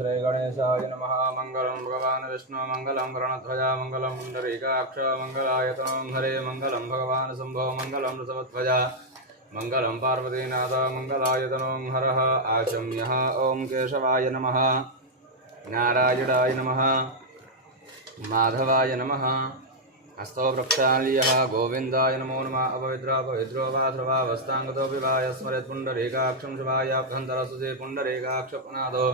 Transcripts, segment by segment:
श्री गणेशाय नमः। मंगलम भगवान् विष्णु मंगलम गणध्वजा मंगलम पुंडरीकाक्ष मंगलायतनं हरे मंगलम भगवान् शंभो मंगलम ऋषभध्वजा मंगलम पार्वतीनाथ मंगलायतनं हरः आचम्यः। ओं केशवाय नमः, नारायणाय नमः, माधवाय नमः। हस्तो प्रक्षाल्यः गोविंदाय नमो नमः। अपवित्रो वा ध्रुवावस्थांगतोऽपि वा यस्मरेत् पुण्डरीकाक्षं शिवायाभ्यन्तरसुते पुण्डरीकाक्षपुनादो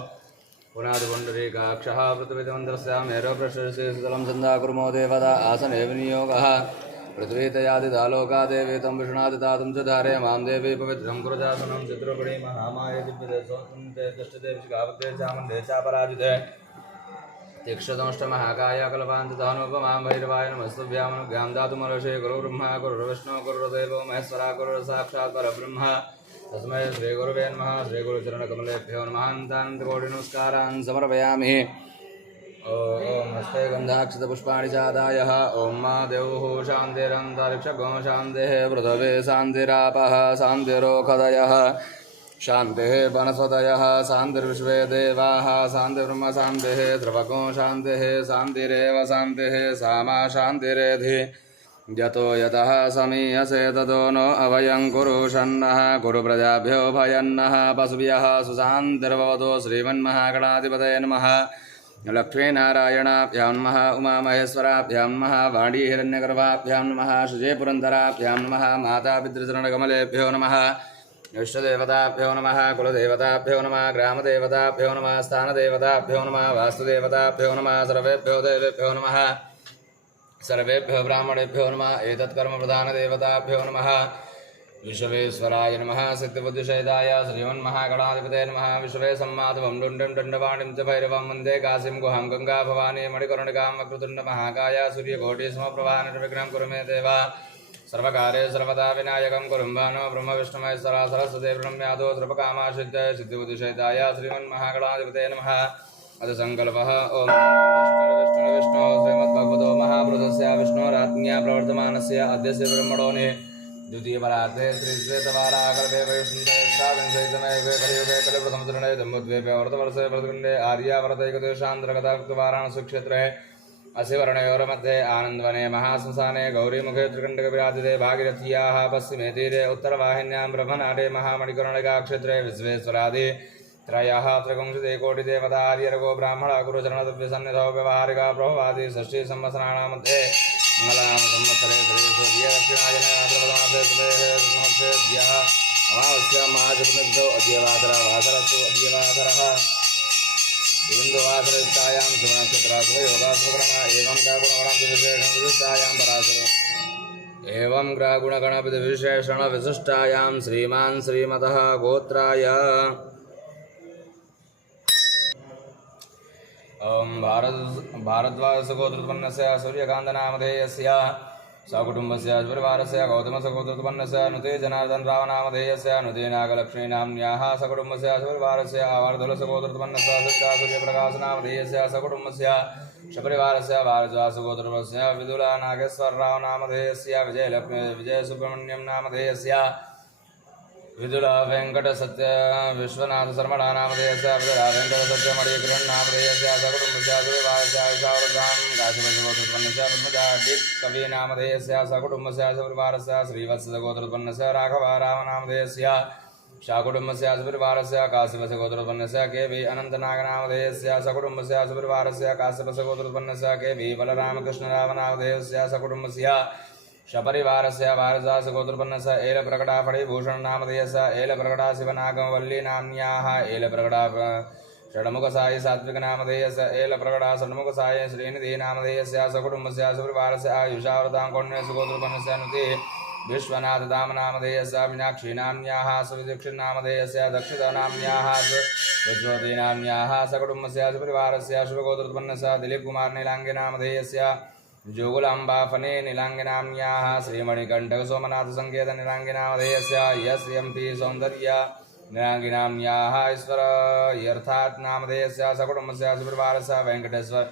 पुण्डरीकाक्षः पृथ्वीतमन्त्रस्य मेरो प्रशस्ये सुतलं सन्धाकुर्मो देवता आसने विनियोगः पृथ्वीतयादिदालोका देवी तं विष्णादितातं च धारे मां देवी पवित्रं कुरुजासनं चिद्रूपिणी महामाये दिव्यते सोत्ते तिष्ठते विशिखावते चामुण्डे चापराजिते तीक्षदंष्टमहाकाय कल्पान्तधानोपमां भैरवाय नमस्तुभ्यामनुज्ञां दातुमर्षे गुरुर्ब्रह्मा गुरुर्विष्णु गुरुर्देवो महेश्वरा गुरुर्साक्षात् परब्रह्म तस्मै श्रीगुरुवे नमः। श्रीगुरुचरणकमलेभ्यो नमःन्तान्तकोटिनमस्कारान् समर्पयामि। ॐ हस्ते गन्धाक्षतपुष्पाणि चादाय ॐ मा देवः शान्तिरन्तरिक्षगो शान्तिः पृथिवी शान्तिरापः शान्तिरोखदयः शान्तिः वनस्पतयः शान्तिर्विश्वे देवाः शान्तिर्ब्रह्म शान्तिः द्रवको शान्तिः शान्तिरेव शान्तिः सामा शान्तिरेधि यतो यतः समीयसे ततो नो अभयं कुरु शन्नः कुरु प्रजाभ्यो भयन्नः पशुभ्यः सुशान्तिर्भवतु। श्रीमन्महागणाधिपतये नमः। लक्ष्मीनारायणाभ्यां नमः, उमामहेश्वराभ्यां नमः, वाणीहिरण्यगर्भाभ्यां नमः, शुचिपुरन्दराभ्यां नमः, मातापितृचरणकमलेभ्यो नमः, इष्टदेवताभ्यो नमः, कुलदेवताभ्यो नमः, ग्रामदेवताभ्यो नमः, स्थानदेवताभ्यो नमः, वास्तुदेवताभ्यो नमः, सर्वेभ्यो देवेभ्यो नमः, सर्वेभ्यो ब्राह्मणेभ्यो नमः, एतत्कर्मप्रधानदेवताभ्यो नमः, विश्वेश्वराय नमः, सिद्धिबुद्धिषहिताय श्रीमन्महागणाधिपतये नमः। विश्वे सम्माधवं डुण्डिं दण्डपाणिं च भैरवं वन्दे काशीं गुहां गंगा भवानी मणिकर्णिकां वक्रतुण्डमहाकाय सूर्यकोटिसमप्रभा निर्विघ्नं कुरु मे देव। सर्वकार्ये सर्वदा विनायकं कुरुम्बानो ब्रह्म विष्णुमहेश्वरा सरस्वती ब्रह्म्यादो सर्वकामासिद्धये सिद्धिबुद्धिषहिताय श्रीमन्महागणाधिपतये नमः। अथ संकल्पः ओम विष्णु श्रीमद्भगवतो महापुरुषस्य विष्णोराज्ञया प्रवर्तमानस्य अद्यस्य ब्रह्मणोनि द्वितीयपरार्धे श्रीश्वेतवाराकल्पे वैष्णवेशाविंशतितमे युगे कलियुगे कलिप्रथमचरणे जम्बुद्वीपे वर्तवर्षे प्रतिकुण्डे आर्यावर्तैकदेशान्तर्गतवाराणसीक्षेत्रे अस्य वर्णयोर्मध्ये आनन्दवने महाश्मशाने गौरीमुखे त्रिकण्डकविराजिते भागीरथ्याः पश्चिमे तीरे उत्तरवाहिन्यां ब्रह्मनाडे महामणिकर्णिकाक्षेत्रे विश्वेश्वरादि त्रयः त्रिपुंशतिकोटिदेवता आर्यर्गो ब्राह्मणा गुरुचरणतद्विसन्निधौ व्यवहारिका प्रभवादि षष्ठी संवत्सराणां मध्ये मंगलानाम संवत्सरे दक्षिणायने आद्रपदमासे कृष्णपक्षेभ्यः अमावास्यां महाजपनिषदौ अद्यवासरः वासरस्तु अद्यवासरः हिन्दुवासरयुक्तायां शुभनक्षत्रासु योगासुकरणः एवं ग्रहगुणगणविशेषणविशिष्टायां परासु एवं ग्रहगुणगणविशेषणविशिष्टायां श्रीमान् श्रीमतः गोत्राय ओम भारद्वाजसुगोत्रोत्पन्नस्य सूर्यकान्तनामधेयस्य सकुटुम्बस्य परिवारस्य गौतमसुगोत्रोत्पन्नस्य नुते जनार्दन रावनामधेयस्य नुते नागलक्ष्मीनाम्न्याः सकुटुम्बस्य परिवारस्य आवर्धलसुगोत्रोत्पन्नस्य सूर्यप्रकाशनामधेयस्य सकुटुम्बस्य सपरिवारस्य भारद्वाजसुगोत्रोत्पन्नस्य विदुला नागेश्वररावनामधेयस्य विजयसुब्रह्मण्यं नामधेयस्य विदुला वेंकट सत्य विश्वनाथ शर्मणा नामधेयस्य विदुला वेंकट सत्य मणिकिरण नामधेयस्य सकुटुम्बस्य सूर्यवारस्य विशावरधाम काशीवसुगोत्रोत्पन्नस्य पद्मजा डिक् कवि नामधेयस्य सकुटुम्बस्य सूर्यवारस्य श्रीवत्सगोत्रोत्पन्नस्य राघव राम नामधेयस्य शाकुटुम्बस्य सूर्यवारस्य काशीवसगोत्रोत्पन्नस्य केवि अनन्तनाग नामधेयस्य सकुटुम्बस्य सूर्यवारस्य काशीवसगोत्रोत्पन्नस्य केवि बलरामकृष्णराव नामधेयस्य सकुटुम्बस्य सपरिवारस्य भारद्वाजसुगोत्रोत्पन्नस्य एलप्रकटाफणिभूषण नामधेयस्य एलप्रकटा शिवनागवल्ली नाम्न्याः एलप्रकटा षण्मुखसाई सात्विक नामधेयस्य एलप्रकटा षण्मुखसाई श्रीनिधि नामधेयस्य सकुटुम्बस्य सुपरिवारस्य आयुषावृताङ्कोण्य सुगोत्रोत्पन्नस्य नुति विश्वनाथधाम नामधेयस्य मीनाक्षी नाम्न्याः सुविदीक्षित नामधेयस्य दक्षिता नाम्न्याः विश्वती नाम्न्याः सकुटुम्बस्य सुपरिवारस्य शुभगोत्रोत्पन्नस्य दिलीप कुमार नीलांगे नामधेयस्य जोगुलाम्बाफने नीलांगिनाम्न्याः श्रीमणिकण्ठक सोमनाथ संकेत नीलांगिनामधेयस्य यस्यम्पि सौन्दर्य नीलांगिनाम्न्याः ईश्वर यर्थात् नामधेयस्य सकुटुम्बस्य सुपरिवारस्य वेंकटेश्वर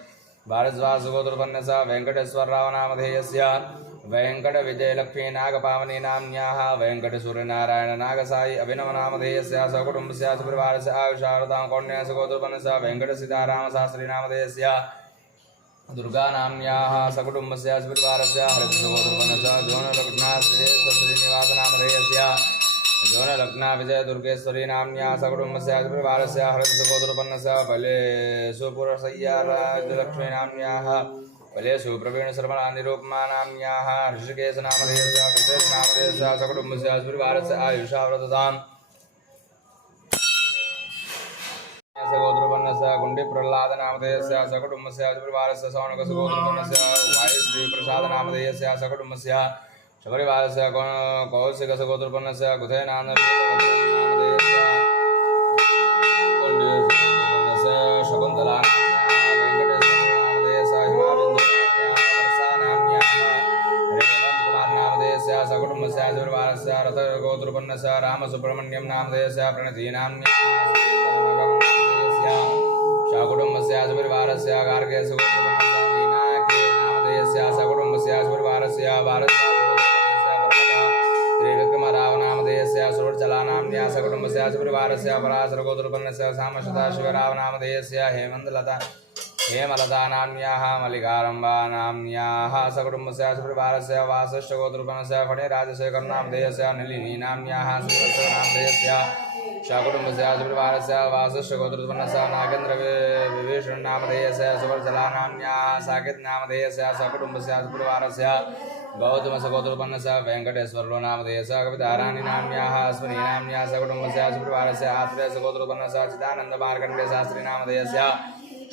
भारद्वाजसुगोत्रोत्पन्नस्य वेंकटेश्वरराव नामधेयस्य वेंकट विजयलक्ष्मी नागपावनी नाम्न्याः वेंकटसूर्यनारायण नागसाई अभिनवनामधेयस्य सकुटुम्बस्य परिवारस्य आयुषावृतां कौण्यस्य गोत्रोत्पन्नस्य वेंकटसीताराम शास्त्री नामधेयस्य दुर्गा नाम्न्याः सकुटुम्बस्य परिवारस्य हरितगोत्रोत्पन्नस्य जोनलग्नास्य श्रीनिवास नामधेयस्य जोनलग्ना विजय दुर्गेश्वरी नाम्न्याः सकुटुम्बस्य परिवारस्य हरितगोत्रोत्पन्नस्य बले सुपुरसय्या राजलक्ष्मी नाम्न्याः बलेषु प्रवीण शर्मणा निरूपमा नाम्न्याः ऋषिकेश नामधेयस्य विशेष नामधेयस्य सकुटुम्बस्य परिवारस्य आयुषावृताम् गोत्रोत्पन्नस्य गुंडी प्रह्लाद नामधेयस्य सकुटुम्बस्य परिवारस्य सौनकस्य गोत्रोत्पन्नस्य वायुश्री प्रसाद नामधेयस्य सकुटुम्बस्य सपरिवारस्य कौशिकस्य गोत्रोत्पन्नस्य गुधेनाथ नामधेयस्य शकुन्तला सकुटुम्बस्य परिवारस्य रथ गोत्रोत्पन्नस्य रामसुब्रह्मण्यं नामधेयस्य प्रणति नाम्न्याः सकुटुम्बस्य परिवारस्य गार्गेय गोत्रोत्पन्नस्य मीनाक्षी नामधेयस्य सकुटुम्बस्य परिवारस्य त्रिविक्रमराव नामधेयस्य सुरचला नाम्न्याः सकुटुम्बस्य परिवारस्य पराशर गोत्रोत्पन्नस्य सामसदाशिवराव नामधेयस्य हेमलता नाम्न्याः मल्लिकारम्भा नाम्न्याः सकुटुम्बस्य परिवारस्य वासिष्ठ गोत्रोत्पन्नस्य फणिराजशेखर नामधेयस्य नलिनी नाम्न्याः श्रीवत्सव नामधेयस्य सकुटुम्बस्य परिवारस्य वासिष्ठ गोत्रोत्पन्नस्य नागेन्द्र विभीषण नामधेयस्य सुवर्चला नाम्न्याः साकेत नामधेयस्य सकुटुम्बस्य परिवारस्य गौतम गोत्रोत्पन्नस्य वेंकटेश्वरो नामधेयस्य कविताराणी नाम्न्याः अश्विनी नाम्न्याः सकुटुम्बस्य परिवारस्य आत्रेय गोत्रोत्पन्नस्य चिदानंद मार्कण्डेय शास्त्री नामधेयस्य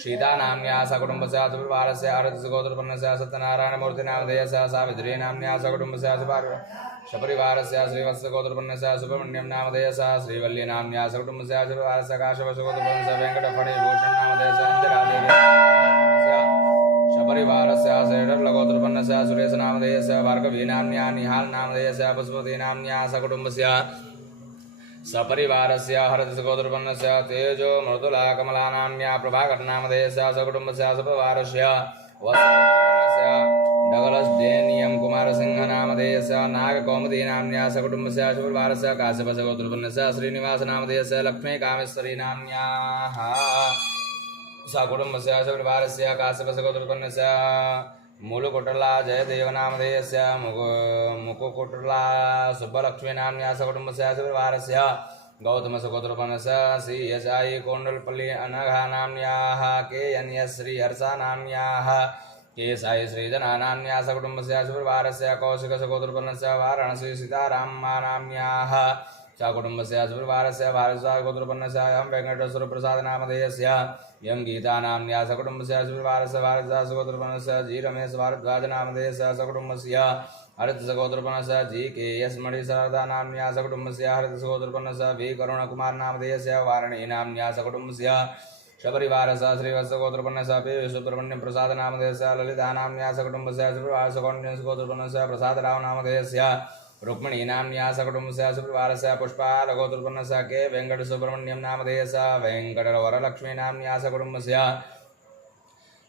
सीता नाम्न्याः सकुटुम्बस्य परिवारस्य आरतिस्य गोत्रोत्पन्नस्य सत्यनारायणमूर्ति नामधेयस्य सावित्री नाम्न्याः सकुटुम्बस्य सपरिवारस्य श्रीवत्स गोत्रोत्पन्नस्य सुब्रह्मण्यं नामधेयस्य श्रीवल्ली नाम्न्याः सकुटुम्बस्य परिवारस्य काशवश गोत्रोत्पन्नस्य वेंकटफणिभूषण नामधेयस्य इंदिरादेवी सपरिवारस्य शेषर्ल गोत्रोत्पन्नस्य सुरेश नामधेयस्य भार्गवी नाम्न्याः निहाल नामधेयस्य पशुपति नाम्न्याः सकुटुम्बस्य सपरिवारस्य हरतिस्य गोत्रोत्पन्नस्य तेजो मृदुला कमला नाम्न्याः प्रभाकर नामधेयस्य सकुटुम्बस्य सपरिवारस्य वत्सस्य डगलस्डेनियम कुमारसिंह नामधेयस्य नागकौमुदी नाम्न्याः सकुटुम्बस्य परिवारस्य काश्यपस्य गोत्रोत्पन्नस्य श्रीनिवास नामधेयस्य लक्ष्मी कामेश्वरी नाम्न्याः सकुटुम्बस्य परिवारस्य काश्यपस्य गोत्रोत्पन्नस्य मूलकोटला जयदेव नामधेयस्य मुकुकोटला सुब्बलक्ष्मी नाम्न्याः सकुटुम्बस्य परिवारस्य गौतम गोत्रोत्पन्नस्य श्रीयसाई कोंडलपल्ली अनघा नाम्न्याः केयन्यश्री हर्षा नाम्न्याः केसाई श्रीजना नाम्न्याः सकुटुम्बस्य परिवारस्य कौशिकस्य गोत्रोत्पन्नस्य वाराणसी सीतारामा नाम्न्याः सकुटुम्बस्य परिवारस्य भारद्वाज गोत्रोत्पन्नस्य यं वेंकटेश्वर प्रसाद नामधेयस्य यं गीता नाम्न्याः सकुटुम्बस्य परिवारस्य भारद्वाज गोत्रोत्पन्नस्य जी रमेश भारद्वाज नामधेयस्य सकुटुम्बस्य हरितस्य गोत्रोत्पन्नस्य G K S Mani Sharada नाम्न्याः सकुटुम्बस्य हरितस्य गोत्रोत्पन्नस्य वी करुणकुमार नामधेयस्य वारणी नाम्न्याः सकुटुम्बस्य सपरिवारस्य श्रीवत्स गोत्रोत्पन्नस्य पी सुब्रह्मण्यं प्रसाद नामधेयस्य ललिता नाम्न्याः सकुटुम्बस्य परिवारस्य कौण्डिन्य गोत्रोत्पन्नस्य प्रसादराव नामधेयस्य रुक्मिणी नाम्न्याः सकुटुम्बस्य परिवारस्य पुष्पाल गोत्रोत्पन्नस्य के वेंकट सुब्रह्मण्यं नामधेयस्य वेंकटवरलक्ष्मी नाम्न्याः सकुटुम्बस्य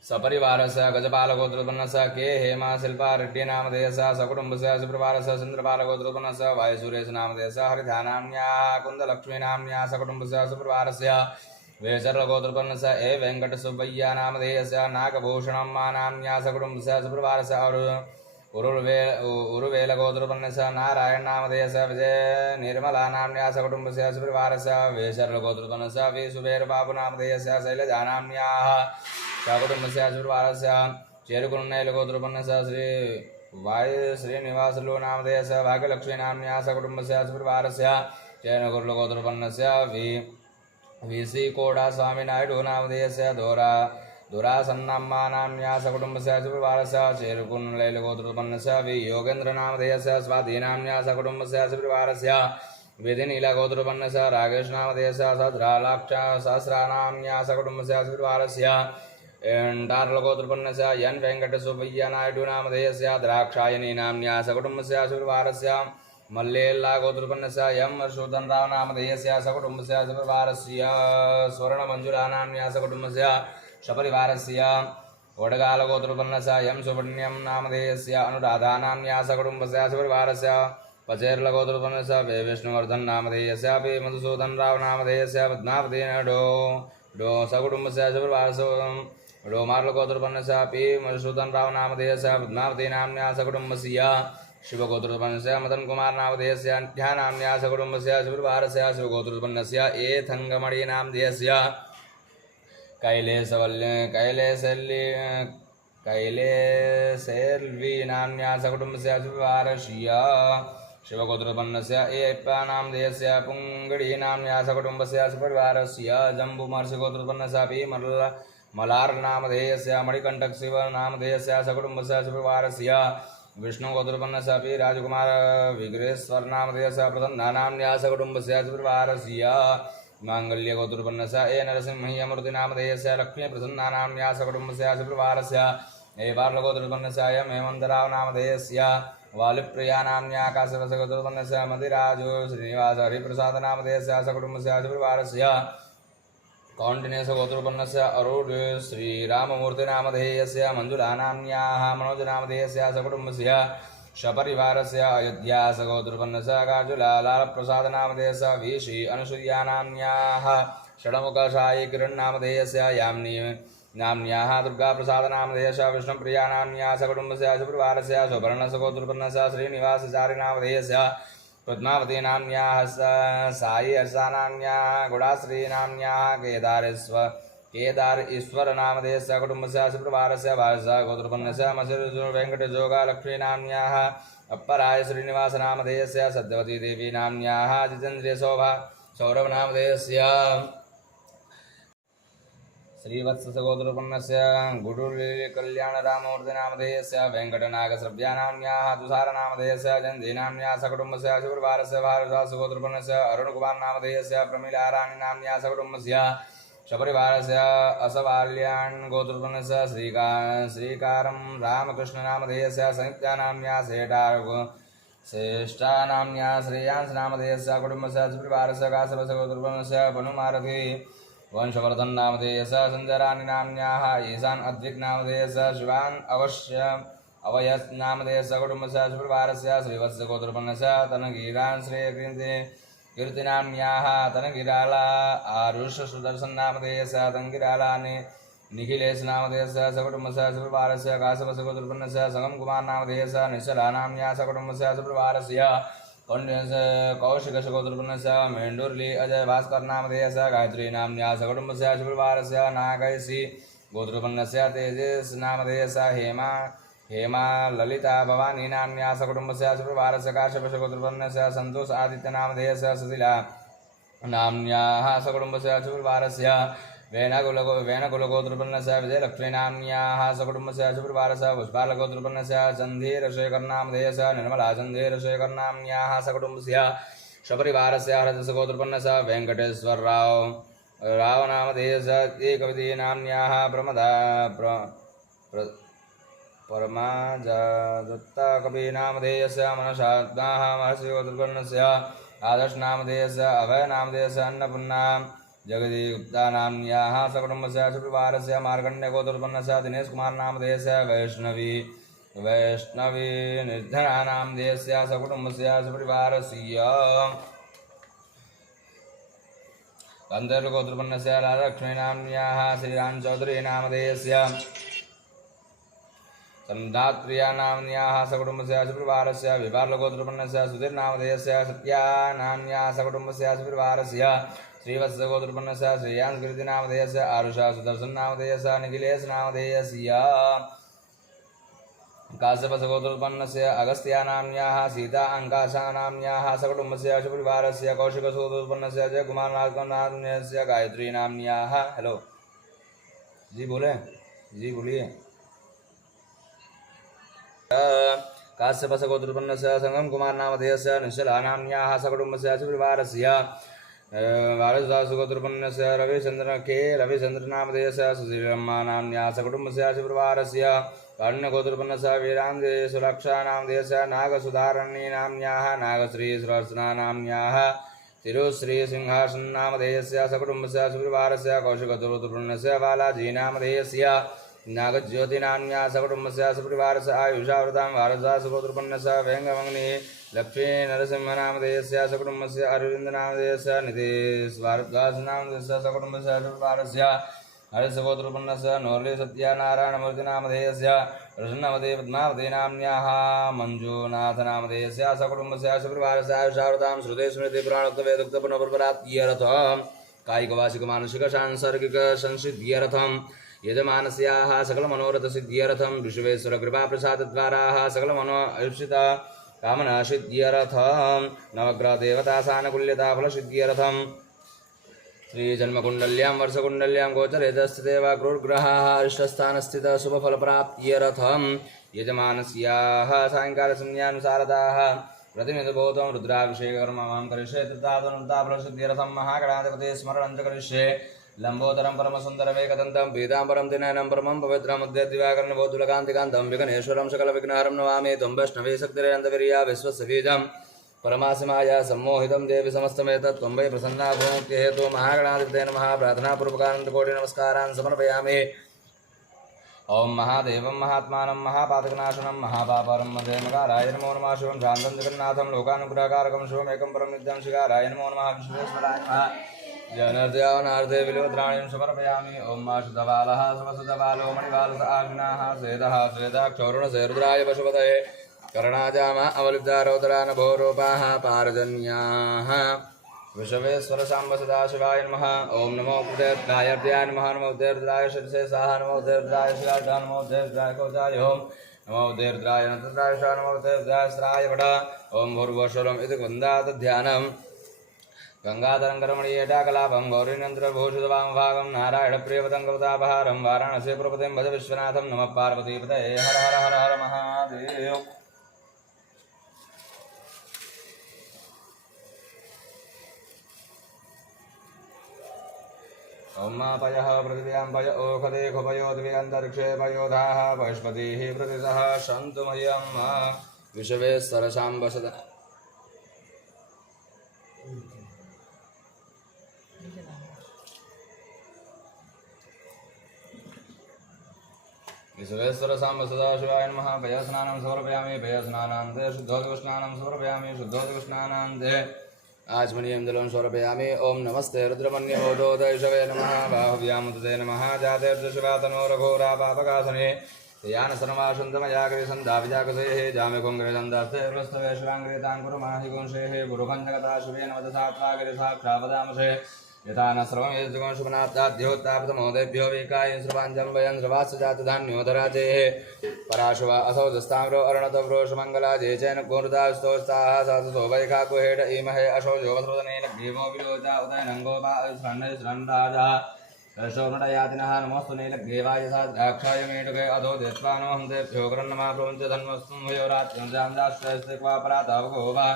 सपरिवारस्य गजपाल गोत्रोत्पन्नस्य के हेमा शिल्पा रेड्डी नामधेयस्य सकुटुम्बस्य परिवारस्य चंद्रपाल गोत्रोत्पन्नस्य वायुसुरेश नामधेयस्य हरिधा नाम्न्याः कुन्दलक्ष्मी नाम्न्याः सकुटुम्बस्य परिवारस्य वेसर्ल गोत्रोत्पन्नस्य ए वेंकट सुब्बय्या नामधेयस्य नागभूषणम्मा नाम्न्याः सकुटुम्बस्य परिवारस्य उरुवेल गोत्रोत्पन्नस्य नारायण नामधेयस्य विजय निर्मला नाम्न्याः सकुटुम्बस्य परिवारस्य वेसर्ल गोत्रोत्पन्नस्य वी सुबेर बाबू नामधेयस्य शैलजा नाम्न्याः सकुटुम्बस्य परिवारस्य चेरुकुन्नैल गोत्रोत्पन्नस्य श्री वायु श्रीनिवासलु नामधेयस्य भाग्यलक्ष्मी नाम्न्याः सकुटुम्बस्य परिवारस्य चेनकुर्ल गोत्रोत्पन्नस्य वीसी कोड़ा स्वामी नायडू नामधेयस्य दुरासन्नम्मा नाम्न्याः सकुटुम्बस्य परिवारस्य चेरुकुन्नैल गोत्रोत्पन्नस्य वी योगेन्द्र नामधेयस्य स्वाति नाम्न्याः सकुटुम्बस्य परिवारस्य विधिनील गोत्रोत्पन्नस्य रागेश नामधेयस्य सहस्रा नाम्न्याः सकुटुम्बस्य परिवारस्य एंटार्ल गोत्रोत्पन्नस्य यन वेंकट सुब्बय्या नायडू नामधेयस्य द्राक्षायणी नाम्न्याः सकुटुम्बस्य परिवारस्य मल्लेल्ला गोत्रोत्पन्नस्य यम मधुसूदन राव नामधेयस्य सकुटुम्बस्य परिवारस्य स्वर्ण मंजुला नाम्न्याः सकुटुम्बस्य सपरिवारस्य वडगालगोत्रोत्पन्नस्य यं सुब्रह्मण्यं नामधेयस्य अनुराधा नाम्न्या सकुटुम्बस्य सपरिवारस्य पचेर्लगोत्रोत्पन्नस्य विष्णुवर्धन नामधेयस्य मधुसूदन राव नामधेयस्य पद्मावती डो सकुटुम्बस्य सपरिवारस्य डोमार्लगोत्रोत्पन्नस्य मधुसूदन राव नामधेयस्य पद्मावती नाम्न्या सकुटुम्बस्य शिवगोत्रोत्पन्नस्य मदन कुमार नामधेयस्य अन्ध्या नाम्न्या सकुटुम्बस्य सपरिवारस्य शिवगोत्रोत्पन्नस्य एथंगमणि नामधेयस्य कैलेसेल्वी नाम्न्या सकुटुम्बस्य सपरिवारस्य शिवगोत्रोत्पन्नस्य एप्पा नामधेयस्य पुंगड़ी नाम्न्या सकुटुम्बस्य सपरिवारस्य जम्बुमहर्षिगोत्रोत्पन्नस्यापि मलार नामधेयस्य मणिकण्ठक शिव नामधेयस्य सकुटुम्बस्य सपरिवारस्य विष्णुगोत्रोत्पन्नस्यापि राजकुमार विग्रहेश्वर नामधेयस्य प्रसन्ना नाम्न्या सकुटुम्बस्य सपरिवारस्य मांगल्यगोत्रोत्पन्नस्य नरसिंहमूर्ति नामधेयस्य लक्ष्मी प्रसन्ना नाम्न्या सकुटुम्बस्य सपरिवारस्य बार्लगोत्रोत्पन्नस्य हेमन्तराव नामधेयस्य वालिप्रिया नाम्न्या काश्यपगोत्रोत्पन्नस्य मदिराजो श्रीनिवास हरिप्रसाद नामधेयस्य सकुटुम्बस्य सपरिवारस्य कौण्डिन्यगोत्रोत्पन्नस्य अरूढ श्रीराममूर्ति नामधेयस्य मंजुला नाम्न्याः मनोज नामधेयस्य सकुटुम्बस्य सपरिवारस्य अयोध्या सगोत्रोत्पन्नस्य काजुलालप्रसाद नामधेयस्य वीशी अनुसूया नाम्न्याः षण्मुख साई किरण नामधेयस्य यामिनी नाम्न्याः दुर्गाप्रसाद नामधेयस्य विष्णुप्रिया नाम्न्याः सकुटुम्बस्य सपरिवारस्य सुवर्णसगोत्रोत्पन्नस्य श्रीनिवासचारि नामधेयस्य पद्मावती नाम्न्याः साई हर्षा नाम्न्याः गुडाश्री नाम्न्याः केदार ईश्वर नामधेयस्य कुटुम्बस्य सपरिवारस्य भाषा गोत्रोत्पन्नस्य मसिर्जुन वेंकटजोगा लक्ष्मी नाम्न्याः अप्पराय श्रीनिवास नामधेयस्य सत्यवती देवी नाम्न्याः जितेन्द्रिय शोभा सौरभ नामधेयस्य श्रीवत्सगोत्रोत्पन्नस्य गुडुकल्याण राममूर्ति नामधेयस्य वेंकटनागश्रव्या नाम्न्याः तुषार नामधेयस्य जन्धी नाम्न्याः सकुटुम्बस्य सपरिवारस्य भारतदासगोत्रोत्पन्नस्य अरुणकुमार नामधेयस्य प्रमीला राणी नाम्न्याः सकुटुम्बस्य सपरिवारस्य असवाल्यान् गोत्रोत्पन्नस्य श्रीकारं रामकृष्ण नामधेयस्य संयुक्ता नाम्न्याः श्रेष्ठा नाम्न्याः श्रेयांश नामधेयस्य कुटुम्बस्य सपरिवारस्य काश्यपस्य गोत्रोत्पन्नस्य पनुमारथी वंशवर्धन नामधेयस्य संजरानी नाम्न्याः ईशान अद्विक नामधेयस्य शिवान अवयस नामधेयस्य कुटुम्बस्य सपरिवारस्य श्रीवत्स गोत्रोत्पन्नस्य तनगीरान कीर्ति नाम्न्याः तनगिराला आरुष सुदर्शन नामधेयस्य तनगिरालानि निखिलेश नामधेयस्य सकुटुम्बस्य सपरिवारस्य काश्यपस्य गोत्रोत्पन्नस्य संगम कुमार नामधेयस्य निश्चला नाम्न्याः सकुटुम्बस्य सपरिवारस्य कौशिकगोत्रोत्पन्नस्य मेण्डुर्ली अजय भास्कर नामधेयस्य गायत्री नाम्न्याः सकुटुम्बस्य सपरिवारस्य नागैसी गोत्रोत्पन्नस्य तेजस नामधेयस्य हेमा ललिता भवानी नाम्न्याः सकुटुम्बस्य सपरिवारस्य काश्यपस्य गोत्रोत्पन्नस्य संतोष आदित्य नामधेयस्य सुशीला नाम्न्याः सकुटुम्बस्य सपरिवारस्य वेणकुलगोत्रोत्पन्नस्य विजयलक्ष्मी नाम्न्याः सकुटुम्बस्य सपरिवारस्य पुष्पालगोत्रोत्पन्नस्य चन्धीरशेखर नामधेयस्य निर्मला चन्धीरशेखर नाम्न्याः सकुटुम्बस्य सपरिवारस्य हरदसगोत्रोत्पन्नस्य वेंकटेश्वर राव नामधेयस्य एकविधि नाम्न्याः परमादत्ता कवि नामधेयस्य मनसात्माः महर्षिगोत्रोत्पन्नस्य आदर्श नामधेयस्य अभय नामधेयस्य अन्नपूर्णा जगदी गुप्ता नाम्न्याः सकुटुम्बस्य सपरिवारस्य मार्कण्डेयगोत्रोत्पन्नस्य दिनेश कुमार नामधेयस्य वैष्णवी निर्धना नामधेयस्य सकुटुम्बस्य सपरिवारस्य गन्धर्वगोत्रोत्पन्नस्य राधालक्ष्मी नाम्न्याः श्रीराम चौधरी नामधेयस्य संधात्प्रिया नाम्न्याः सकुटुम्बस्य सपरिवारस्य विभार्लगोत्रोत्पन्नस्य सुधीर नामधेयस्य सत्या नाम्न्याः सकुटुम्बस्य सपरिवारस्य श्रीवत्सगोत्रोत्पन्नस्य श्रेयांशकीर्ति नामधेयस्य आरुषा सुदर्शन नामधेयस्य निखिलेश नामधेयस्य काश्यपगोत्रोत्पन्नस्य अगस्त्या नाम्न्याः सीता अंकाशा नाम्न्याः सकुटुम्बस्य सपरिवारस्य कौशिकगोत्रोत्पन्नस्य जयकुमार नामधेयस्य गायत्री नाम्न्याः हेलो जी बोले जी बोलिए काश्यपगोत्रोत्पन्नस्य संगम कुमार नामधेयस्य निश्चला नाम्न्याः सकुटुम्बस्य सपरिवारस्य भारतदासगोत्रोत्पन्नस्य रविचंद्र नामधेयस्य सुशीलम्मा नाम्न्याः सकुटुम्बस्य सपरिवारस्य कारुण्यगोत्रोत्पन्नस्य वीरांदे सुरक्षा नामधेयस्य नागसुधारण्य नाम्न्याः नागश्री सुरर्चना नाम्न्याः तिरुश्री सिंहासन नामधेयस्य सकुटुम्बस्य सपरिवारस्य कौशिकगोत्रोत्पन्नस्य बालाजी नामधेयस्य नागज्योतिनान्या सकुटुम्बस्य सपरिवारस्य आयुषावृतां वारसा सुगोत्रोत्पन्नस्य वेङ्गमग्निः लक्ष्मी नरसिंहनामधेयस्य सकुटुम्बस्य अरविन्दनामधेयस्य निधेश्वारद्वासनामधेयस्य सकुटुम्बस्य सपरिवारस्य हरिसगोत्रोत्पन्नस्य नोर्ले सत्यानारायणमूर्तिनामधेयस्य प्रसन्नवदे पद्मावतीनाम्न्याः मञ्जुनाथनामधेयस्य सकुटुम्बस्य सपरिवारस्य आयुषावृतां श्रुते स्मृति पुराणोक्तवेदोक्तपुनर्पराप्त्यर्थं कायिकवाचिकमानसिकसांसर्गिकसंसिद्ध्यर्थं यजमानस्याः सकलमनोरथसिद्ध्यर्थं विश्वेश्वरकृपाप्रसादद्वाराः सकलमनोईप्सिता कामनासिद्ध्यर्थं नवग्रहदेवतासानुकूल्यताफलसिद्ध्यर्थं श्रीजन्मकुण्डल्यां वर्षकुण्डल्यां गोचरेतस्थितेव क्रूर्ग्रहाः इष्टस्थानस्थितः शुभफलप्राप्त्यर्थं यजमानस्याः सायङ्कालसंज्ञानुसारताः प्रतिनिधिभूतं रुद्राभिषेककर्मं करिष्ये तत्तादनुताफलसिद्ध्यर्थं महागणाधिपते स्मरणं च करिष्ये लंबोदरं परमसुन्दरमेकदन्तं पीताम्बरं दिनयनं परमं पवित्रमुद्य दिवाकर्णबोधुलकान्तिकान्तं विघ्नेश्वरं सकलविघ्नहरं नमामि त्वं वैष्णवे शक्तिरेन्दवीर्या विश्वस्य बीजं परमासिमाया सम्मोहितं देवी समस्तमेतत् त्वं वै प्रसन्ना भूमुक्तिहेतु महागणाधिपते नमः प्रार्थनापूर्वकानन्दकोटिनमस्कारान् समर्पयामि। ओं महादेवं महात्मानं महापातकनाशनं महापापरं मध्यमकाराय नमो नमः शिवं शान्तं जगन्नाथं लोकानुग्रहकारकं शिवमेकं परं नित्यं शिकाराय नमो नमः विश्वेश्वराय नमः जनर्द्यावनार्थे विलोत्राणीं समर्पयामि। ओं शुद्धबालः समसुद्धबालो मणिबालस आग्नाः स्वेदः स्वेदाक्षौरुणसे रुद्राय पशुपतये कर्णाजामा अवलिप्तारोदरानभोरूपाः पारजन्याः विश्वेश्वर साम्ब सदाशिवाय नमः। ओं नमो उदयर्द्राय नमः नमो उदयर्द्राय शिरसे साहा नमो उदयर्द्राय शिवाय नमो उदयर्द्राय कौचाय ओं नमो उदयर्द्राय नतद्राय शाह नमो उदयर्द्राय स्राय वट ओं भूर्भुवस्वरम् इति कुन्दातध्यानम् गंगाधरंकरमणीयटाकलापं गौरीनन्द्रभूषितवामभागं नारायणप्रियपतङ्गवतापहारं वाराणसीपुरपतिं भज विश्वनाथं नमः पार्वतीपतये हर हर हर हर महादेव। ओं पयः पृथिव्यां पय ओखदे खुपयोद्वे अन्तरिक्षे पयोधाः बृहस्पतिः प्रतिसः सन्तु मह्यं विश्वेश्वरसाम्ब सदा विश्वेश्वर साम्ब सदाशिवाय नमः। पयस्नानं समर्पयामि पयस्नानान्ते शुद्धोदकस्नानं समर्पयामि शुद्धोदकस्नानान्ते आचमनीयं जलं समर्पयामि। ओं नमस्ते रुद्रमन्योदोदयशवे नमः बाहुव्यामुदते नमः जातेर्दशवातनोरघोरापापकासने यान सर्वाशुन्दमयाग्रिसन्दाविजागसेः जामिकुङ्ग्रिसन्दास्ते हृस्तवे शिवाङ्ग्रिताङ्कुरुमाहि गुंशेः गुरुखण्डकथा शिवेन वदसात्वागिरिसाक्षावदामसे यथा न सर्वं यजुगं शुभनाब्दाद्योत्तापितमोदेभ्यो विकाय श्रवाञ्जं वयं श्रवास्य जातधान्योदराजेः पराशुवा असौ दस्ताम्रो अर्णतव्रोषमङ्गलाजे चैन गोरुदास्तोस्ताः साधुतो वैखाकुहेड इमहे अशौ योगस्रोदनेन भीमो विलोचा उदयनङ्गोपा श्रन्नराजा शोभनयातिनः नमोऽस्तु नीलग्रीवाय साक्षाय मेढुके अधो देत्वा नमः तेभ्यो करन्नमा प्रपञ्च धन्वस्तुं वयोरात्यं जान्दाश्रयस्ते क्वा परातावगोवा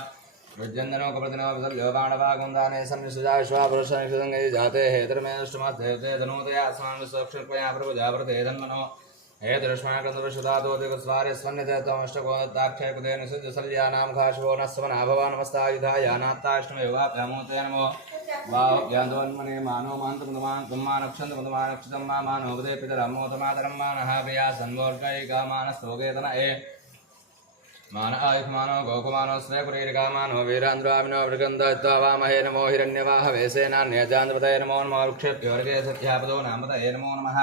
विद्यन्दनो कप्रतिनो विसर्गो बाणवागुन्दाने सन्निसुजाश्वापुरुषनिषदङ्गै जाते हेतर्मेष्टमध्येते धनोदया अस्मान् विश्वक्षर्पया प्रभुजावृते धन्मनो हेतुष्माकन्दविश्वदातोदिगस्वारे स्वन्यते त्वमष्टकोदत्ताक्षयकुते निषिद्धसल्यानां घाशवो न स्वना भवानमस्तायुधायानात्ताष्टमेवाभ्यमोते नमो वाव्यान्दोन्मने मानो मान्तमुदमान्तं मानक्षन्तमुदमानक्षितं मा मानोपदे पितरमोतमातरं मानः प्रिया सन्वोर्गैका मानस्तोगेतन ए मान आयुष्मानो गोकुमानो स्नेपुरीरिकामानो वीरान्द्राविनो वृगन्धत्वा वामहे नमो हिरण्यवाहवे सेनान्यजान्पतये नमो नमः वृक्षेभ्योर्गे सत्यापदो नामतये नमो नमः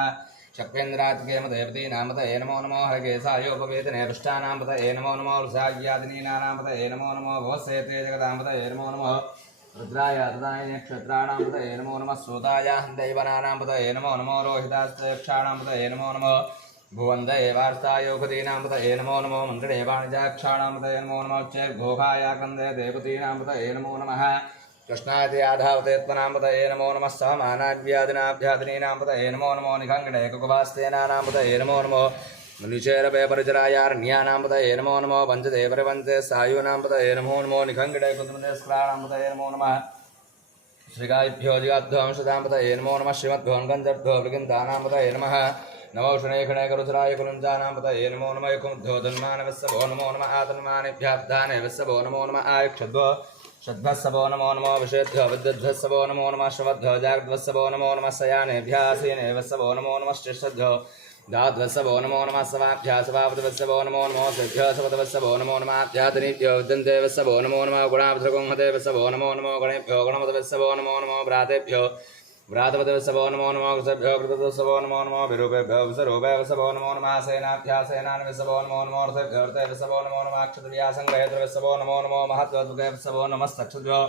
शक्वेन्द्रात्केमदेवती नामतये नमो नमो हरगेसायोपवेतने पृष्ठानाम्पतये नमो नमो वृषाज्ञादिनीनाम्पतये नमो नमो भवस्येते जगदाम्पतये नमो नमः रुद्राय तदाय नक्षत्राणाम्पतये नमो नमः श्रोताय दैवनानाम्पतये नमो नमो रोहितास्त्रयक्षाणाम्पतये नमो नमः भुवन्धये वार्तायोगदीनाम्पतये नमो नमो मन्त्रिणे वाणिजाक्षाणाम्पतये नमो नमः चेर्घोघायाकन्दे देवतीनाम्पतये नमो नमः कृष्णायते आधावतेत्वनाम्पतये नमो नमः सहमानाद्यादिनाभ्यादिनीनाम्पतये नमो नमो निखङ्गणे कुकुभास्तेनानाम्पतये नमो नमो मनुचेरपे परिचरायारण्यानाम्पतये नमो नमो पञ्चदे परिपञ्चे सायूनाम्पतये नमो नमो निखङ्गणे कुतुमदेस्क्राणाम्पतये नमो नमः श्रीगायभ्यो जिगाध्वंशदाम्पतये नमो नमः श्रीमद्भोन्गञ्जभ्यो वृगिन्दानाम्पतये नमः नमो शनैखणे करुचराय कुलुञ्जानाम्पतये नमो नमः यकुमुद्धो धन्मानवस्सभो नमो नमः आतन्मानेभ्याब्धाने वस्सभो नमो नमः आयक्षद्भो षद्भस्सभो नमो नमो विषेभ्यो विद्युद्भस्सभो नमो नमः श्रवद्भ्यो जाग्रद्भस्सभो नमो नमः शयानेभ्यासीने वस्सभो नमो नमः श्रेष्ठद्भ्यो धात्वत्सवो नमो नमः सवाभ्यः सवापतवत्सवो नमो नमो सेभ्यः सपतवत्सवो नमो नमः ध्यातनीभ्यो विद्यन्ते वत्सवो नमो नमः गुणाभद्रगुंहते वत्सवो नमो नमो गणेभ्यो गणपतवत्सवो नमो नमो भ्रातेभ्यो भ्रातपतवत्सवो नमो नमो कृतेभ्यो कृतवत्सवो नमो नमो विरूपेभ्यो विसरूपे वत्सवो नमो नमः सेनाभ्यः सेनानिवत्सवो नमो नमो रथेभ्यो रथेभ्यो नमो नमः क्षत्रियाः सङ्ग्रहेतृवत्सवो नमो नमो महत्त्वद्भुतेभ्यो नमस्तक्षुभ्यो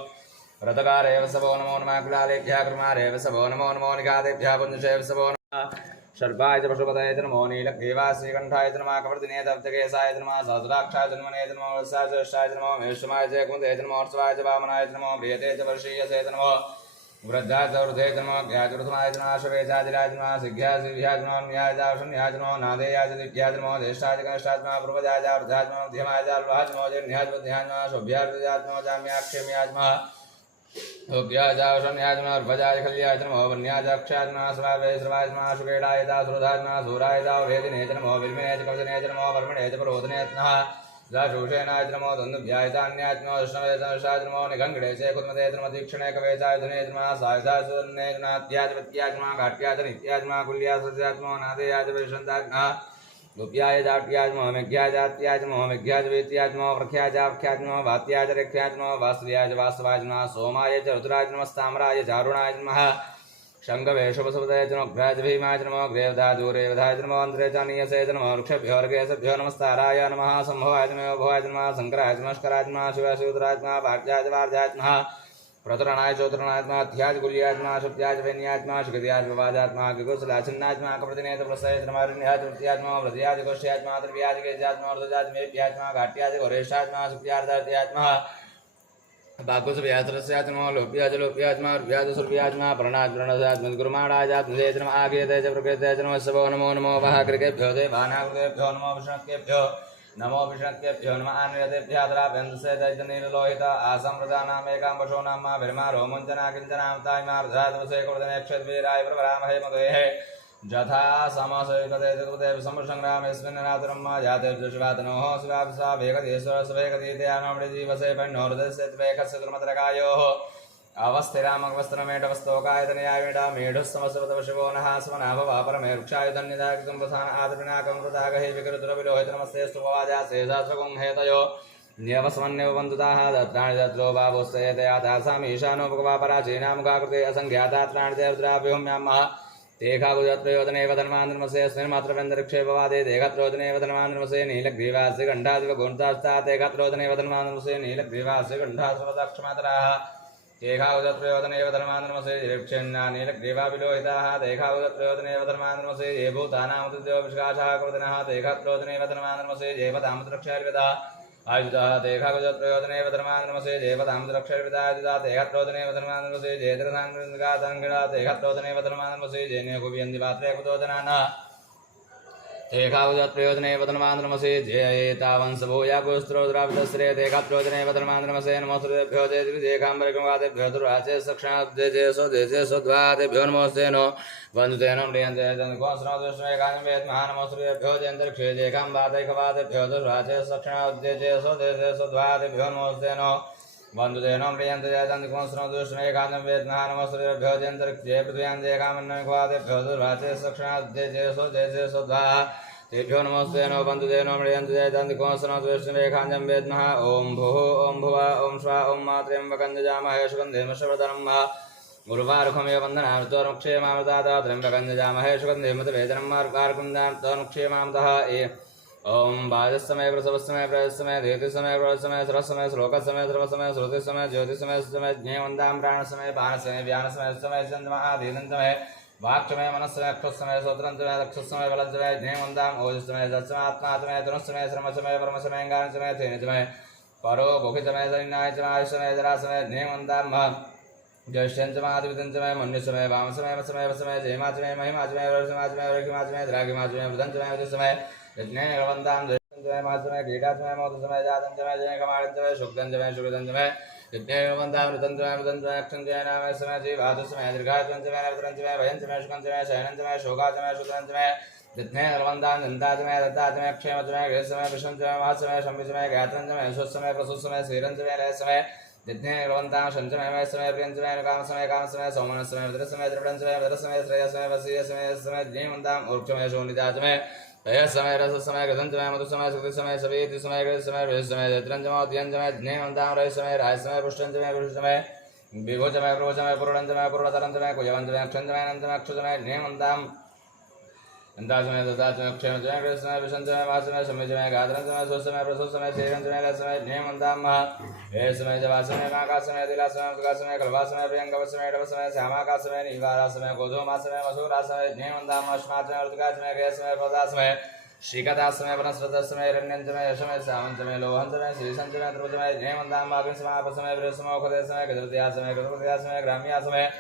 रथकारे वत्सवो नमो नमः कुलालेभ्यः कृमारे वत्सवो नमो नमो निगादेभ्यः पुञ्जशे वत्सवो नमः शर्वाय च पशुपतये च नमो नीलग्रीवाय श्रीकण्ठाय च नमः कवर्तिने दत्तकेशाय च नमः सहस्राक्षाय च नमने च नमो वत्साय च श्रेष्ठाय च नमो मेषमाय च कुन्दे च नमो अर्चवाय च वामनाय च नमो प्रियते च वर्षीयसे च नमो वृद्धाय च वृद्धे च नमो ज्ञाय च वृथमाय च नमः शवेचादिराय च नमः सिद्ध्याय च सिद्ध्याय च नमो न्याय च शून्याय च नमो नादेयाय च दिव्याय च नमो ज्येष्ठाय च कनिष्ठाय च नमः पूर्वजाय च वृद्धाय च नमो मध्यमाय च अल्पाय च नमो जन्याय च बुद्ध्याय च नमः शोभ्याय च विद्याय च नमो जाम्याय क्षेम्याय च नमः योग्याय च शून्याय च नमः भजाय खल्याय च नमो वन्याय च अक्षयाय च नमः श्रावे श्रवाय च नमः शुकेडाय च सुरधाय च नमः सूराय च वेदिने च नमो विल्मिने च कवचने च नमो वर्मणे च प्रोदने च नमः जाशूषेणाय च नमो दन्दुभ्याय च अन्याय च नमो विष्णवे च नशाय च नमो निगङ्गणे च कुद्मते च नमो तीक्ष्णे कवेचाय धने च नमः सायुधाय च धने च नात्याय च पत्याय च नमः घाट्याय च नित्याय च नमः कुल्याय च सत्याय च नमो नादेयाय च वैशन्ताय च नमः गुप्याय जाट्याय च नमो मेघ्याय जात्याय च नमो मेघ्याय च वेत्याय च नमो व्रख्याय च आख्याय च नमो वात्याय च रेख्याय च नमो वास्तव्याय च वास्तवाय च नमः सोमाय च रुद्राय च नमस्ताम्राय च अरुणाय च नमः शङ्गवे शुभसुपतये च नमो भ्राय च भीमाय च नमो ग्रेवधा दूरेवधाय च नमो अन्त्रे च नीयसे च नमो वृक्षभ्यो अर्घेभ्यो नमस्ताराय नमः सम्भवाय च नमो भवाय च नमः शङ्कराय च नमस्कराय च नमः शिवाय शिवतराय च नमः भाग्याय च वार्याय च नमः प्रतरणाय चोतरणाय च नमः अध्याय च गुल्याय च नमः शुभ्याय च वेन्याय च नमः शुगद्याय च विवादाय च नमः गुगुसलाय च छिन्नाय च नमः कप्रतिने च प्रसय च नमः ऋण्याय च वृत्याय च नमः वृद्ध्याय च गोष्ठ्याय च नमः द्रव्याय च गेजाय च नमः ऋतुजाय च मेभ्याय च नमः घाट्याय च घोरेशाय च नमः शुभ्याय च दर्त्याय च नमः बाकुसभ्याय च रस्याय च नमो लोभ्याय च लोभ्याय च नमः रुभ्याय च सुरभ्याय च नमः प्रणाय च प्रणसाय च गुरुमाणाय च आत्मजे च नमः आगेते च प्रकृते च नमः सबो नमो नमो वाहकृकेभ्यो देवानाकृतेभ्यो नमो विष्णुकेभ्यो नमो विष्णुकेभ्यो नमः आनिरतेभ्यः द्राव्यन्तस्य दैत्यनीललोहित आसंवृतानामेकां पशूनां मा विर्मा रोमुञ्चना किञ्चनां तायमार्धातमसे कुर्दने क्षद्वीराय प्रवरामहे मधुहे जथा समसयुगते चतुर्थे विषमसंग्रामेऽस्मिन् नातुरं मा जाते शिवातनोः शिवाभिसा वेगधीश्वर सवेगधीते आनवडे जीवसे पण्णोर्दस्य त्वेकस्य दुर्मतरकायोः अवस्थिरामगवस्त्रमेटवस्तोकायतनयाविडा मेढुस्समस्वतवशिवो नः स्वनाभवा परमे वृक्षायुधन्यदाकृतं प्रधान आदपिनाकं कृतागहे विकृतुरविलोहित नमस्ते स्तुपवाजा सेदास्रगुं हेतयो न्यवस्मन्यव बन्धुताः दत्राणि दत्रो भावोस्तयते आतासाम् ईशानो भगवा पराचीनामुखाकृते असङ्ख्यातात्राणि ते रुद्राभ्योम्यामः तेखागुजत्रयोदनेव धर्मान्द्रमसे स्निर्मात्रवेन्दरिक्षेपवादे देहत्रोदनेव धर्मान्द्रमसे नीलग्रीवास्य गण्डादिव गुण्तास्ता तेघत्रोदनेव धर्मान्द्रमसे नीलग्रीवास्य गण्डास्वदक्षमातराः तेखागुजत्रयोदनेव धर्मान्द्रमसे रिक्षेन्ना नीलग्रीवाविलोहिताः तेखागुजत्रयोदनेव धर्मान्द्रमसे ये भूतानामुद्यो विश्काशाः कृतनः तेघत्रोदनेव धर्मान्द्रमसे जेवतामुद्रक्षार्विदा आयुधाः तेखागुजत्रयोदनेव धर्मान्द्रमसे जेवतामुद्रक्षार्विदायुधा तेघत्रोदनेव धर्मान्द्रमसे जेतरसाङ्गातङ्गिणा तेघत्रोदनेव धर्मान्द्रमसे जेने कुवियन्दिपात्रे कुतोदनाना तेखागुजत्रयोदनेव धर्मान्द्रमसे जेतावंशभूया गुस्त्रोद्राविदस्रे तेघत्रोदनेव धर्मान्द्रमसे नमोऽस्तुभ्यो जेकाम्बरिकवादेभ्यो दुराचे सक्षाब्देजेसो नमोऽस्ते नो वन्दुतेनो म्रियन्ते जन्तकोऽस्रोदृष्टमेकाञ्वेद्मः नमोऽस्तुभ्यो जेन्तरिक्षे जेकाम्बादैकवादेभ्यो दुराचे सक्षाब्देजेसो नमोऽस्ते नो वन्दुतेनो म्रियन्ते जन्तकोऽस्रोदृष्टमेकाञ्वेद्मः नमोऽस्तुभ्यो जेन्तरिक्षे पृथ्व्यां जेकामन्नवादेभ्यो दुराचे सक्षाब्देजेसो तेभ्यो नमोऽस्ते नो वन्दुतेनो म्रियन्ते जन्तकोऽस्रोदृष्टमेकाञ्वेद्मः ॐ भुः ॐ भुवः ॐ स्वाहा ॐ मात्र्यम्बकं जजामहे सुगन्धिमश्वरधरम् गुरुवारुखमेव वन्दनार्तोनुक्षेमामृतातः त्र्यम्बकं जजामहे सुगन्धिमतवेदनं मार्गार्कुन्दार्तोनुक्षेमामतः ओम बाजस्समय प्रसवस्समय प्रयस्समय धीतिसमय प्रवस्समय सरस्समय श्लोकस्समय सर्वसमय श्रुतिसमय ज्योतिसमय समय ज्ञेयवन्दां प्राणसमय बाणसमय व्यानसमय समय चन्द्रमाधीनसमय वाक्समय मनस्समय अक्षुस्समय श्रोत्रंसमय दक्षुस्समय बलसमय ज्ञेयवन्दां ओजस्समय तत्समात्मात्मय तनुस्समय श्रमसमय परमसमय गानसमय थेनसमय परो भोगिसमय सैन्यायसमय आयुषसमय जरासमय ज्ञेयवन्दां ज्येष्ठ्यंसमादिविदंसमय मन्युसमय वामसमय वसमय वसमय जयमासमय महिमासमय वर्षमासमय वर्षमासमय द्रागिमासमय वृदंसमय वृदंसमय यज्ञेयवन्दां जयसमय मासमय क्रीडासमय मोदसमय जातंसमय जयकमाणसमय शुक्लंसमय शुक्रदंसमय यज्ञेयवन्दां वृदंसमय वृदंसमय अक्षंसमय नामसमय जीवादसमय दीर्घासमय नवतरंसमय भयंसमय शुकंसमय शयनंसमय शोकासमय शुक्रंसमय यज्ञेयवन्दां दन्तासमय दत्तासमय क्षेमसमय गृहसमय विष्णुसमय वासमय शम्भिसमय गात्रंसमय सुसमय प्रसुसमय श्रीरंसमय लयसमय यज्ञे निर्वन्तां शञ्चमय समय प्रियञ्चमय कामसमय कामसमय सौमनसमय वज्रसमय द्रविडञ्चमय वज्रसमय श्रेयसमय वसीयसमय समय ज्ञेयवन्तां ऊर्क्षमय शोणिताचमय समय रससमय गृधञ्चमय मधुसमय सुकृतसमय सवेतिसमय गृहसमय बृहस्समय जत्रञ्चमय उद्यञ्चमय ज्ञेयवन्तां रयसमय रायसमय पुष्टञ्चमय पुरुषसमय विभोजमय प्रोचमय पूर्णञ्चमय पूर्णतरञ्चमय कुजवञ्चमय अक्षञ्चमय अनन्तमय अक्षुजमय ज्ञेयवन्तां अंताचमय दत्ताचमय क्षयंचमय कृष्णमय विषंचमय वासमय समयचमय गात्रंचमय सोसमय प्रसोसमय शेरंचमय लसमय ज्ञेयवन्तां महा समय जवासमय महाकासमय दिलासमय सुखासमय कल्पासमय प्रियंकवसमय डवसमय श्यामाकासमय नीवारासमय गोधूमासमय मसूरासमय ज्ञेयवन्तां अश्माचमय ऋतुकाचमय गृहसमय प्रदासमय श्रीकथासमय वनस्पतसमय रण्यंचमय यशमय सावंचमय लोहंचमय श्रीसंचमय त्रिभुजमय ज्ञेयवन्तां अग्निसमापसमय बृहस्समय उखदयसमय गजपतियासमय गजपतियासमय ग्राम्यासमय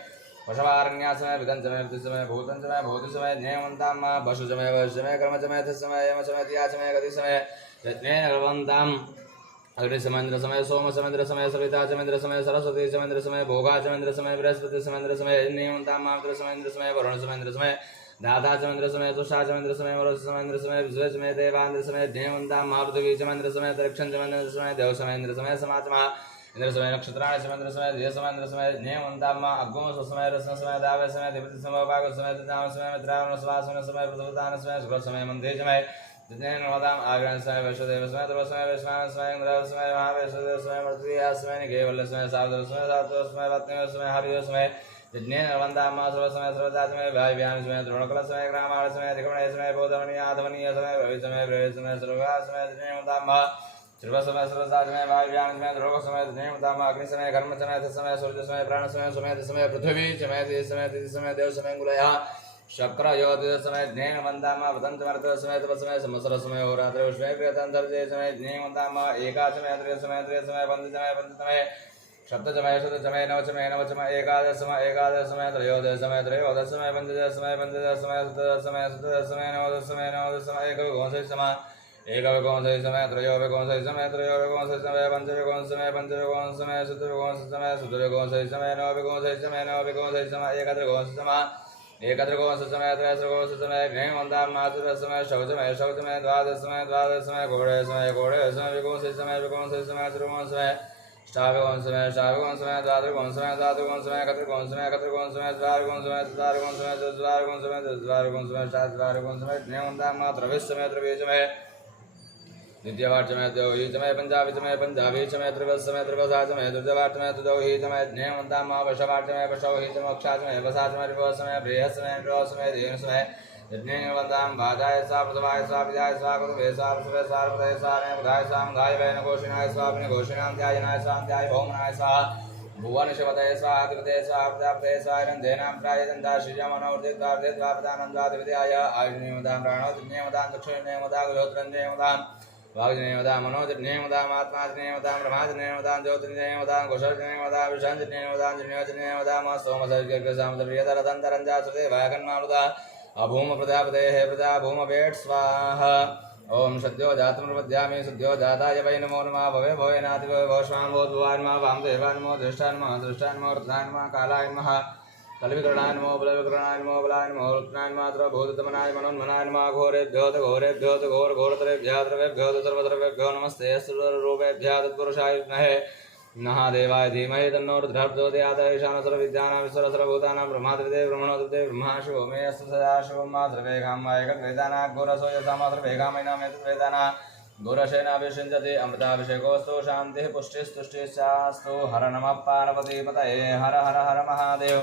वशवारण्यासमय विदंचमय विदिसमय भूतंचमय भूतिसमय ज्ञेयवन्तां वशुचमय वशुचमय कर्मचमय थसमय यमचमय तियाचमय गतिसमय ज्ञेयवन्तां अग्निसमयन्द्र समय सोम समेन्द्र समय सविता चमेन्द्र समय सरस्वती चमेन्द्र समय भोगा चमेन्द्र समय बृहस्पति समेन्द्र समय ज्ञेयवन्तां मातृ समेन्द्र समय वरुण समेन्द्र समय दाता चमेन्द्र समय तुषा चमेन्द्र समय वरुष समेन्द्र समय विश्व समय देवान्द्र समय ज्ञेयवन्तां महापृथ्वी चमेन्द्र समय तरिक्षण चमेन्द्र समय देव समेन्द्र समय समात्मा इंद्र समय नक्षत्राणि समेन्द्र समय ध्येय समेन्द्र समय ज्ञेयवन्तां अग्गम समय रत्न समय दावे समय देवति समय भाग समय तृतीय समय मित्रावण स्वासन समय प्रथमदान समय शुक्र समय मंदे समय नवदाम आग्रह समय वैश्वदेव समय ध्रुव समय वैश्वान समय इंद्र समय महावैश्वदेव समय मृत्युया समय निकेवल्य समय सावधव समय सावधव समय रत्नव समय हरिव समय यज्ञ नवंतां सर्व समय सर्वदा समय भाई व्याम समय द्रोणकल समय ग्रामाण समय अधिगमन समय बोधवनीय आधवनीय समय भवि समय ब्रह्म समय सर्वगा समय ज्ञेयवन्तां सर्व समय सर्वदा समय भाई व्याम समय द्रोण समय ज्ञेयवन्तां अग्नि समय कर्म समय समय सूर्य समय प्राण समय समय समय पृथ्वी समय तिथि समय देव समय गुलया शक्र योद समय ज्ञेयवन्तां वदन्तमर्थ समय तप समय संवत्सर समय होरात्र समय प्रियतंतर्जय समय ज्ञेयवन्तां एका समय त्रय समय पंच समय सप्त समय शत समय नव समय एकादश समय त्रयोदश समय पंचदश समय सुत समय नवदश समय एक विकोंसय समय समय त्रयो विकोंसय समय पंच विकोंसय समय सुत विकोंसय समय नव विकोंसय समय एकत्रिकोंसय समय समय त्रयस्रकोंस समय ज्ञेयवन्तां मातुर समय शौचमय द्वादश समय घोड़े समय विकोंसय समय समय त्रिकोंस समय Stavigon समय द्वादशगों समय कत्रिकों समय द्वारगों समय द्वारगों समय ज्ञेयवन्तां मातृभिः समय त्रिभिः समय द्वितीयवाट समय द्वौहि समय पंजाबी समय त्रिवस समय त्रिवसा समय तृतीयवाट समय तृदौहि समय ज्ञेयवन्तां वशवाट समय वशौहि समय अक्षा समय वसा समय रिव समय बृहत् समय नृ समय धेनु समय ज्ञेयवन्तां भाजाय सा प्रथमाय सा विजाय सा कुतुभे सा वसुभे सा रवदय सा नयमुदाय सा मुदाय वैन घोषणाय सा विघोषणां ध्यायनाय सा ध्याय भौमनाय सा भुवन शिवदय सा अधिपतय सा प्रजापतय सा रन्धेनां प्रायदन्ता श्रीजमनोर्दित्वार्दित्वापदानन्दाधिपत्याय आयुर्नियमदां प्राणोज्ञेयमदां दक्षिणनियमदां गृहोत्रञ्जयमदां वाग्जनेयमदां मनोजनेयमदां आत्माजनेयमदां ब्रह्माजनेयमदां ज्योतिर्जनेयमदां कुशलजनेयमदां विषाञ्जनेयमदां जनेयजनेयमदां सोमसर्गसमुद्रियतरतन्तरञ्जासुदेवायकन्मामृता अभूम प्रजापतेः प्रजा भूमवेट् स्वाहा ओम सद्यो जातं प्रपद्यामि सद्यो जाताय वै नमो नमः भवे भवेनाति भवे भवश्वां भूद्भुवाय नमः वामदेवाय नमो दृष्टाय नमः दृष्टाय नमो रत्नाय नमः कालाय नमः कलविकरणाय नमो बलविकरणाय नमो बलाय नमो रत्नाय नमः भूततमनाय मनोन्मनाय नमः घोरेभ्यो घोरेभ्यो सर्वेभ्यो सर्वसर्वेभ्यो नमस्ते सर्वरूपेभ्यः तत्पुरुषाय विद्महे महादेवाय धीमहि तन्नो रुद्रः प्रचोदयात् ईशानो सर्वविद्यानां ईश्वरः सर्वभूतानां ब्रह्मादिदेव ब्रह्मणोदिदेव ब्रह्मा शिवो मे अस्तु सदा शिवं मा सर्वेकामयकद्वेदाना घोरसो यथामा सर्वेकामयिनामेतद्वेदाना घोरशेनाभिषिञ्चति अमृताभिषेकोऽस्तु शान्तिः पुष्टिस्तुष्टिश्चास्तु हर नमः पार्वतीपतये हर हर हर महादेव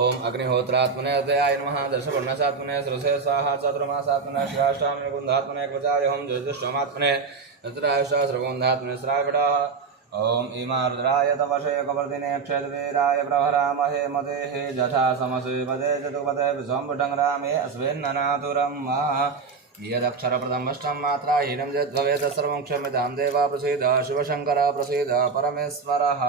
ओम अग्निहोत्रात्मने अद्वयाय नमः दर्शवर्णसात्मने सरसे स्वाहा चतुर्मासात्मने श्रेष्ठात्मने कुन्धात्मने क्वचाय ओम ज्योतिष्ठोमात्मने नत्रायशा सर्वगुन्धात्मने श्राविडः ओम इमा रुद्राय तपसे कवर्धिने क्षेत्रवीराय प्रहरामहे मदेः जथा समसुपदे चतुपदे विसम्भुटं रामे अस्मिन्ननातुरं मा यदक्षरप्रथमष्टं मात्रा हीनं यद्भवेत् सर्वं क्षम्यतां देवा प्रसीद शिवशङ्कर प्रसीद परमेश्वरः